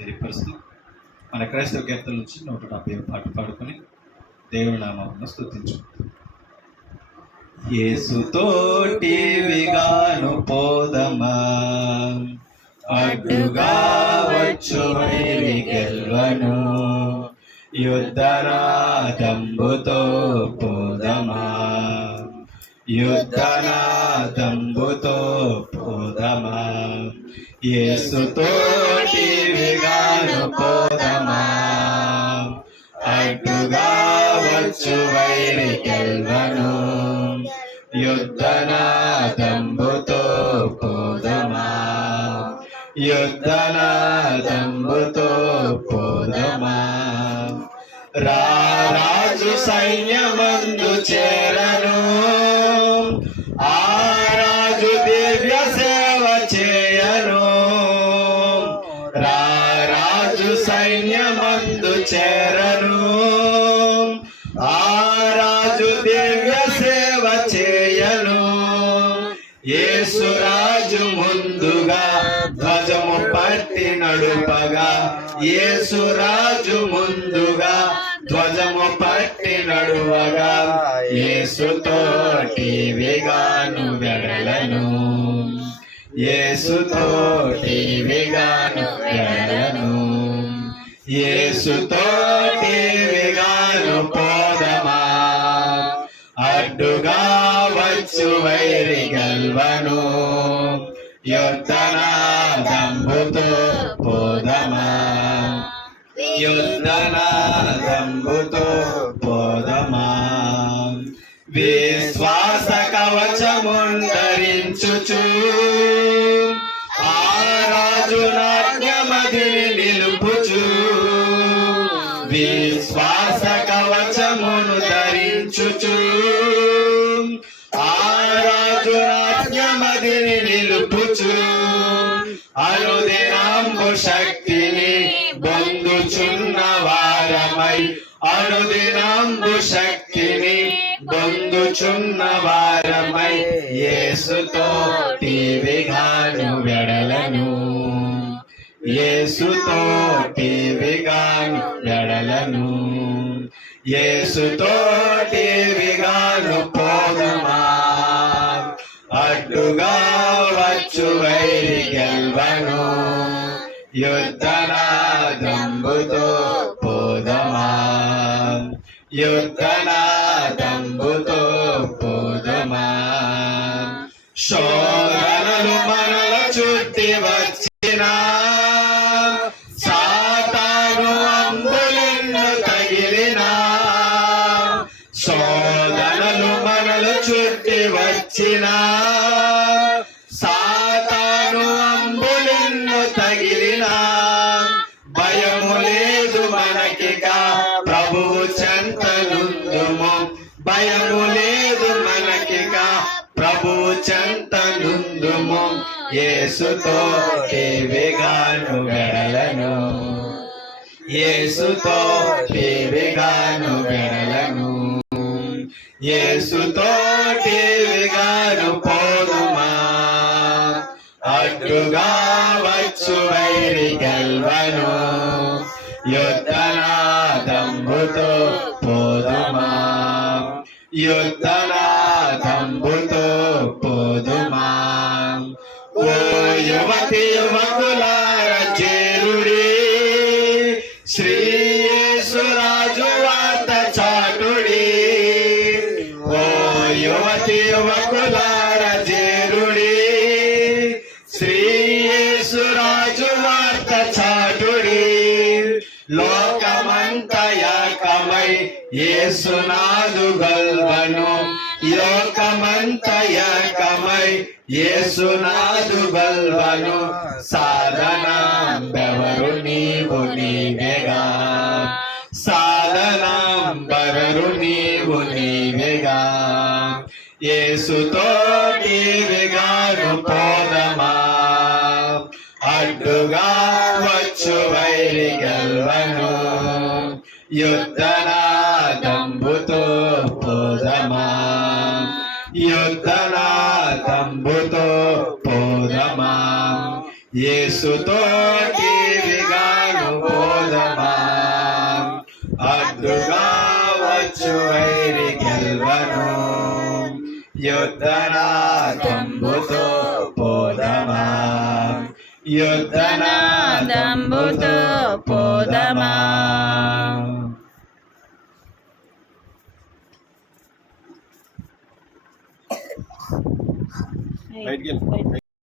తెలియపరుస్తూ మన క్రైస్తవ కీర్తన నుంచి 170 పాట పాడుకొని దేవుని నామమును స్తుతించుకుంటాం. యేసుతోటి విగాను పోదమా, అడ్డుగా వచ్చు వైరి గెల్వను, యుద్ధనాదంబుతో పోదమా, యుద్ధనాదంబుతో పోదమా, యేసుతోటి విగాను పోదమా, అడ్డుగా వచ్చు వైరి గెల్వను, యుద్ధనాదంబుతో పోదమా, యుద్ధనాదంబుతో పోదమా. రాజు సైన్యమందు చేరను, ఆ రాజు దివ్య సేవ చేయను, రాజు సైన్యమందు చేరను, ఆ రాజు దివ్య సేవ చేయను, యేసురాజు ముందుగా ధ్వజము పట్టి నడుపగా, యేసురాజు ముందుగా ధ్వజము పట్టి నడువగా, యేసుతోటి విగాను వెడలను, యేసుతోటి విగాను వెడలను, యేసుతోటి విగాను పోదమా, అడ్డుగా వచ్చు వైరి గెల్వను, యుద్ధనాదంబుతో పోదమా, యుద్ధనాదంబుతో పోదమా. విశ్వాస కవచముందరించుచు ఆ రాజు నాట్యమదిని నిలుపుచు, విశ్వాస కవచమును ధరించుచు ఆ రాజు నాట్యమదిని నిలుపుచు, అనుదినంబు శక్తిని పొందుచున్న వారమై, అనుదినంబు శక్తిని పొందుచున్న వారమై, యేసుతోటి విగాను వెడలను, యేసుతోటి విగాను వెడలను, యేసుతోటి విగాను పోదమా, అడ్డుగా వచ్చు వైరి గెల్వను, యుద్ధనాదంబుతో పోదమా, యుద్ధనాదంబుతో పోదమా. శోధనలు మనల చుట్టి వచ్చిన, సాతాను అంబులెన్ను తగిలిన, శోధనలు మనల చుట్టి వచ్చిన, సాతాను అంబులెన్ను తగిలిన, భయము లేదు మనకిక ప్రభువు చెంతనుందుము, భయము లేదు మనకిక ప్రభువు చెంతనుందుము, యేసుతోటి విగాను వెడలను, యేసుతోటి విగాను వెడలను, యేసుతోటి విగాను పోదుమా, అడ్డుగా వచ్చు వైరి గెల్వను, యుద్ధనాదంబుతో పోదుమా, యుద్ధనాదంబుతో పోదుమా. ఓ యువతి యువకులార చేరుడి, శ్రీ యేసురాజు వార్త చాటుడి, ఓ యువతి యువకులార చేరుడి, శ్రీ యేసురాజు వార్త చాటుడి, లోకమంత యాకమై యేసునాదు గల్వను, లోకమంత యాకమై యేసునాదు గల్వను, సాధనాంబెవరు నీవు నీవేగా, సాధనాంబెవరు నీవు నీవేగా, యేసుతోటి విగాను పోదమా, అడ్డుగా వచ్చు వైరి గెల్వను, యుద్ధనాదంబుతో పోదమా, యుద్ధనాదంబుతో పోదమా. యేసుతోటి విగాను వైరి గెల్వను యుద్ధనాదంబుతో పోదమా యుద్ధనాదంబుతో పోదమా. బయటికి వెళ్ళు.